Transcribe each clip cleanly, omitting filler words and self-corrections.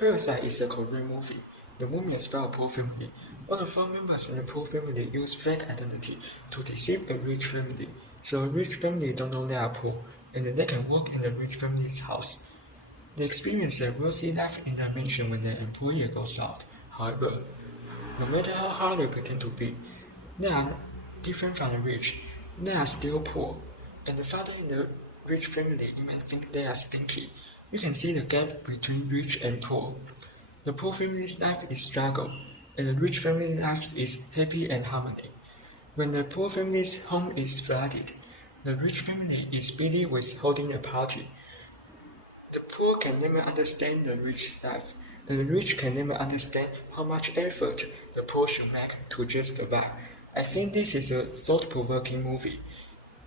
Parasite is a Korean movie. The movie is about a poor family. All the four members in the poor family use fake identity to deceive a rich family, so a rich family don't know they are poor, and they can walk in the rich family's house. They experience a rosy life in their mansion when their employer goes out. However, no matter how hard they pretend to be, they are different from the rich. They are still poor, and the father in the rich family even think they are stinky. You can see the gap between rich and poor. The poor family's life is struggle, and the rich family's life is happy and harmony. When the poor family's home is flooded, the rich family is busy with holding a party. The poor can never understand the rich's life, and the rich can never understand how much effort the poor should make to just survive. I think this is a thought-provoking movie.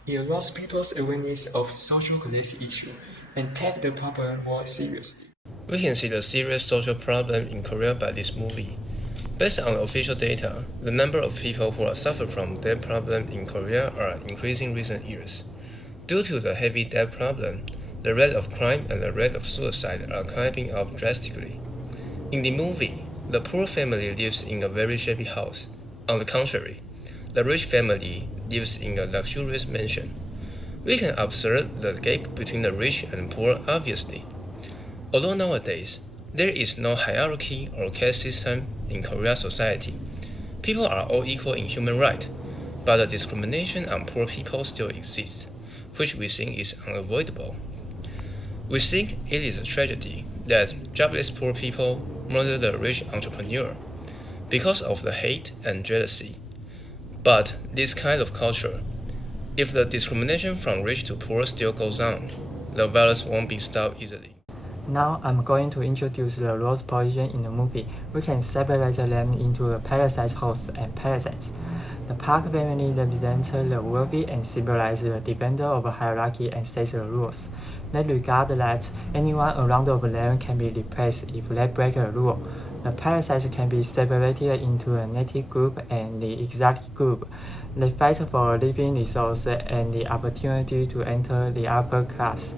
It arouses people's awareness of social class issues and take the problem more seriously. We can see the serious social problem in Korea by this movie. Based on official data, the number of people who are suffer from debt problem in Korea are increasing recent years. Due to the heavy debt problem, the rate of crime and the rate of suicide are climbing up drastically. In the movie, the poor family lives in a very shabby house. On the contrary, the rich family lives in a luxurious mansion. We can observe the gap between the rich and poor obviously. Although nowadays, there is no hierarchy or caste system in Korean society, people are all equal in human rights, but the discrimination on poor people still exists, which we think is unavoidable. We think it is a tragedy that jobless poor people murder the rich entrepreneur because of the hate and jealousy. But this kind of culture, if the discrimination from rich to poor still goes on, the violence won't be stopped easily. Now I'm going to introduce the roles position in the movie. We can separate them into a parasite host and parasites. The Park family represents the wealthy and symbolizes the defender of hierarchy and states the rules. They regard that anyone around of them can be replaced if they break a rule. The parasites can be separated into a native group and the exotic group. They fight for living resources and the opportunity to enter the upper class,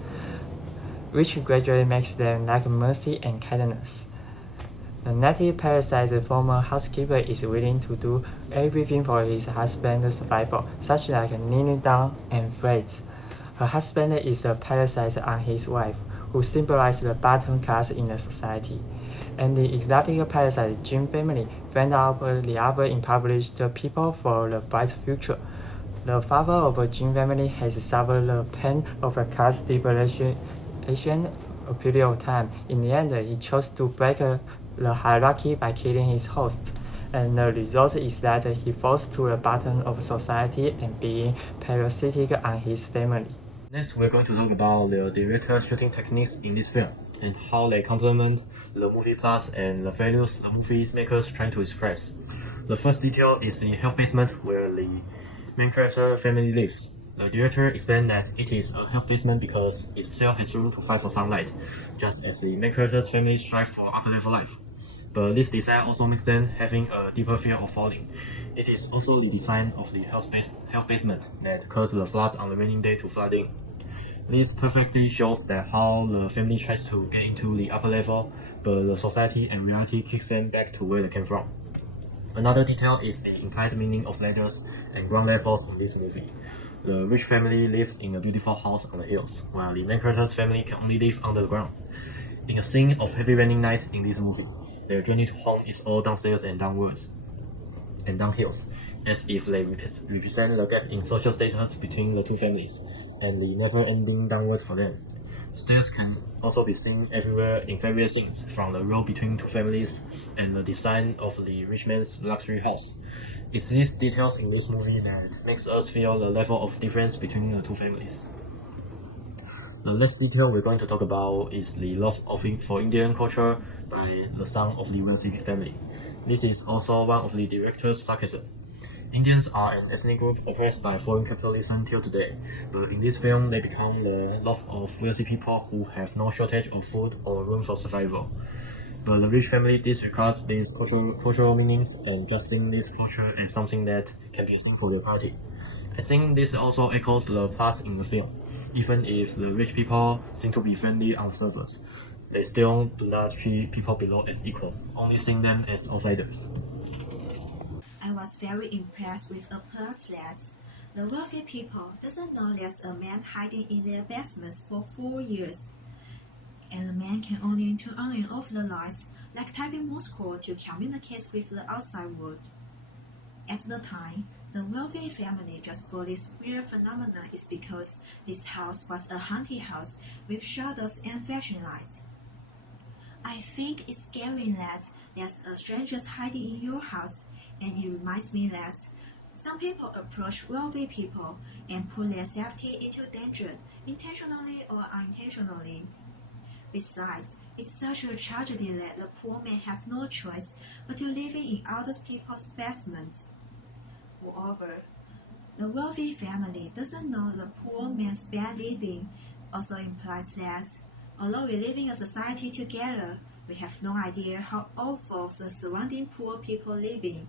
which gradually makes them lack mercy and kindness. The native parasite's former housekeeper is willing to do everything for his husband's survival, such like kneeling down and fights. Her husband is a parasite on his wife, who symbolizes the bottom class in the society. And the exotic parasite Jin family fend out the other impoverished people for the bright future. The father of the Jin family has suffered the pain of a class differentiation a period of time. In the end, he chose to break the hierarchy by killing his hosts, and the result is that he falls to the bottom of society and being parasitic on his family. Next, we're going to talk about the director's shooting techniques in this film and how they complement the movie plot and the values the movie makers trying to express. The first detail is the health basement where the main character family lives. The director explained that it is a health basement because it still has room to fight for sunlight, just as the main character's family strive for upper level life. But this design also makes them having a deeper fear of falling. It is also the design of the health basement that caused the floods on the raining day to flooding. This perfectly shows that how the family tries to get into the upper level, but the society and reality kicks them back to where they came from. Another detail is the implied meaning of ladders and ground levels in this movie. The rich family lives in a beautiful house on the hills, while the main character's family can only live under the ground. In a scene of heavy raining night in this movie, their journey to home is all downstairs and downwards and downhills, as if they represent the gap in social status between the two families, and the never-ending downward for them. Stairs can also be seen everywhere in various scenes, from the road between two families and the design of the rich man's luxury house. It's these details in this movie that makes us feel the level of difference between the two families. The next detail we're going to talk about is the love for Indian culture by the son of the wealthy family. This is also one of the director's sarcasm. Indians are an ethnic group oppressed by foreign capitalism till today, but in this film they become the love of wealthy people who have no shortage of food or room for survival. But the rich family disregards these cultural meanings and just seeing this culture as something that can be seen for their party. I think this also echoes the plot in the film, even if the rich people seem to be friendly on the surface. they still do not treat people below as equal, only seeing them as outsiders. I was very impressed with a plot that the wealthy people doesn't know there's a man hiding in their basements for 4 years, and the man can only turn on and off the lights like typing Morse code to communicate with the outside world. At the time, the wealthy family just for this weird phenomenon is because this house was a haunted house with shadows and flashing lights. I think it's scary that there's a stranger hiding in your house, and it reminds me that some people approach wealthy people and put their safety into danger, intentionally or unintentionally. Besides, it's such a tragedy that the poor men have no choice but to live in other people's basements. Moreover, the wealthy family doesn't know the poor man's bad living also implies that, although we live in a society together, we have no idea how awful the surrounding poor people live in.